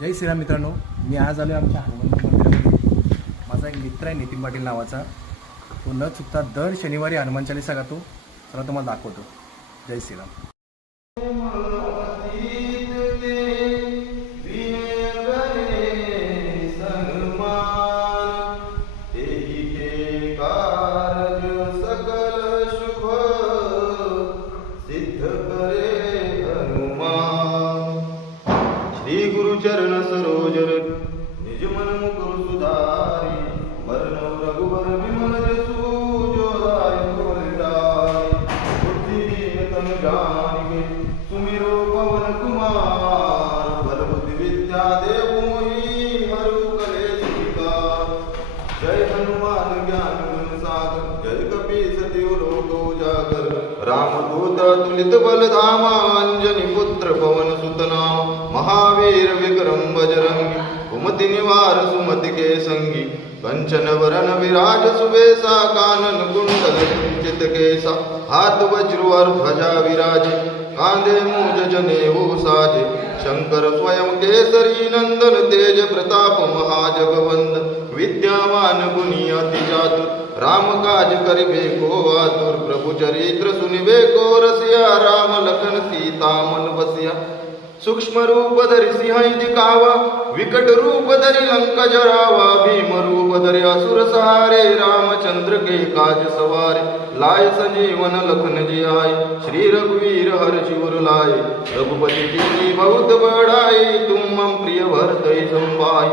जय श्रीराम मित्रांनो, मी आज आलो आमच्या हनुमान मंदिरामध्ये. माझा एक मित्र आहे नितीन पाटील नावाचा. तो न चुकता दर शनिवारी हनुमान चालीसा गातो. चला तुम्हाला दाखवतो. जय श्रीराम. चरण सरोजर निज मन मुकुर सुधारी वर्णव रघुवर विमल जसु जोदाय बोलदाय बुद्धि तनु जानिके सुमिरो पवन कुमार बल बुद्धि विद्या देव मोहि हरु कलेश विकार. जय हनुमान ज्ञान गुण सागर जय कपीस तिहु लोक उजागर. रामदूत तुलित बल धामा अंजनी पुत्र पवन सुत नाम. महावीर विक्रम बजरंगी कुमति निवार सुमति के संगी. कंचन वरन विराज सुबेसा कानन कुंडल कुंचित केसा. हाथ वज्र और ध्वजा विराजे कांधे मूज जनेऊ साजे. शंकर स्वयं केसरी नंदन तेज प्रताप महाजगवंदन. विद्यावान गुणी अति चातुर राम काज करिबे को आतुर. प्रभु चरित्र सुनिबे को रसिया राम लखन सीता मन बसिया. सूक्ष्म रूप धरि सिंह दिखावा विकट रूप धरि लंका जरावा. भीम रूप धरि असुर सहारे रामचंद्र के काज सवारे. लाय संजीवन लखन जी आए श्री रघुवीर हर शिवर लाए. रघुपति जी बहुत बड़ाई तुम मम प्रिय भरतहि संभाई.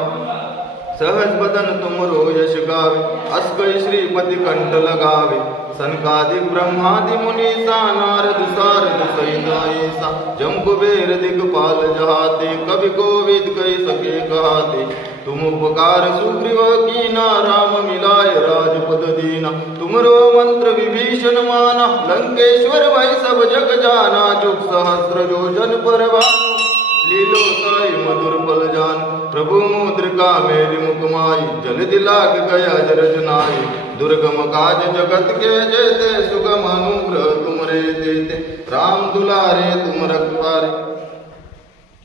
सहज बदन तुमरो यश गावे अस कहि श्रीपति कंठ लगावे. सनकादिक ब्रह्मादि मुनीसा नारद सारद सहित ऐसा. जम कुबेर दिगपाल जहाते कवि कोविद कहि सके कहाते. तुम उपकार सुग्रीव कीना राम मिलाय राजपद दीना. तुमरो मंत्र विभीषण माना लंकेश्वर वै सब जग जाना. जुग सहस्र योजन पर भानु लीलोताई मधुर फल जान. प्रभु मुद्रिका मेरी मुकमाई जल दिलाग गया जरज नाई. दुर्गम काज जगत के जेते सुगम अनुग्रह तुमरे देते. राम दुलारे तुम रखवारे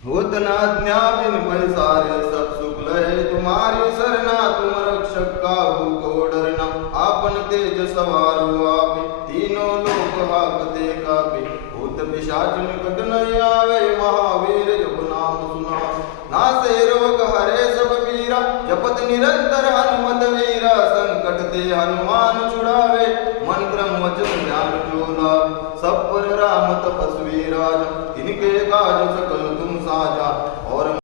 होत न आज्ञा बिन पैसारे. सब सुख लहे तुम्हारी सरना तुम रक्षक काहू को डरना. आपन तेज सवारो आपे तीनों लोक हाकते कापे. भूत पिशाच निकट नहीं आवे महावीर जप नाम सुनावे. नासे रोग हरे सब पीरा जपत निरंतर हनुमत वीरा. संकट ते हनुमान छुड़ावे मन क्रम वचन ध्यान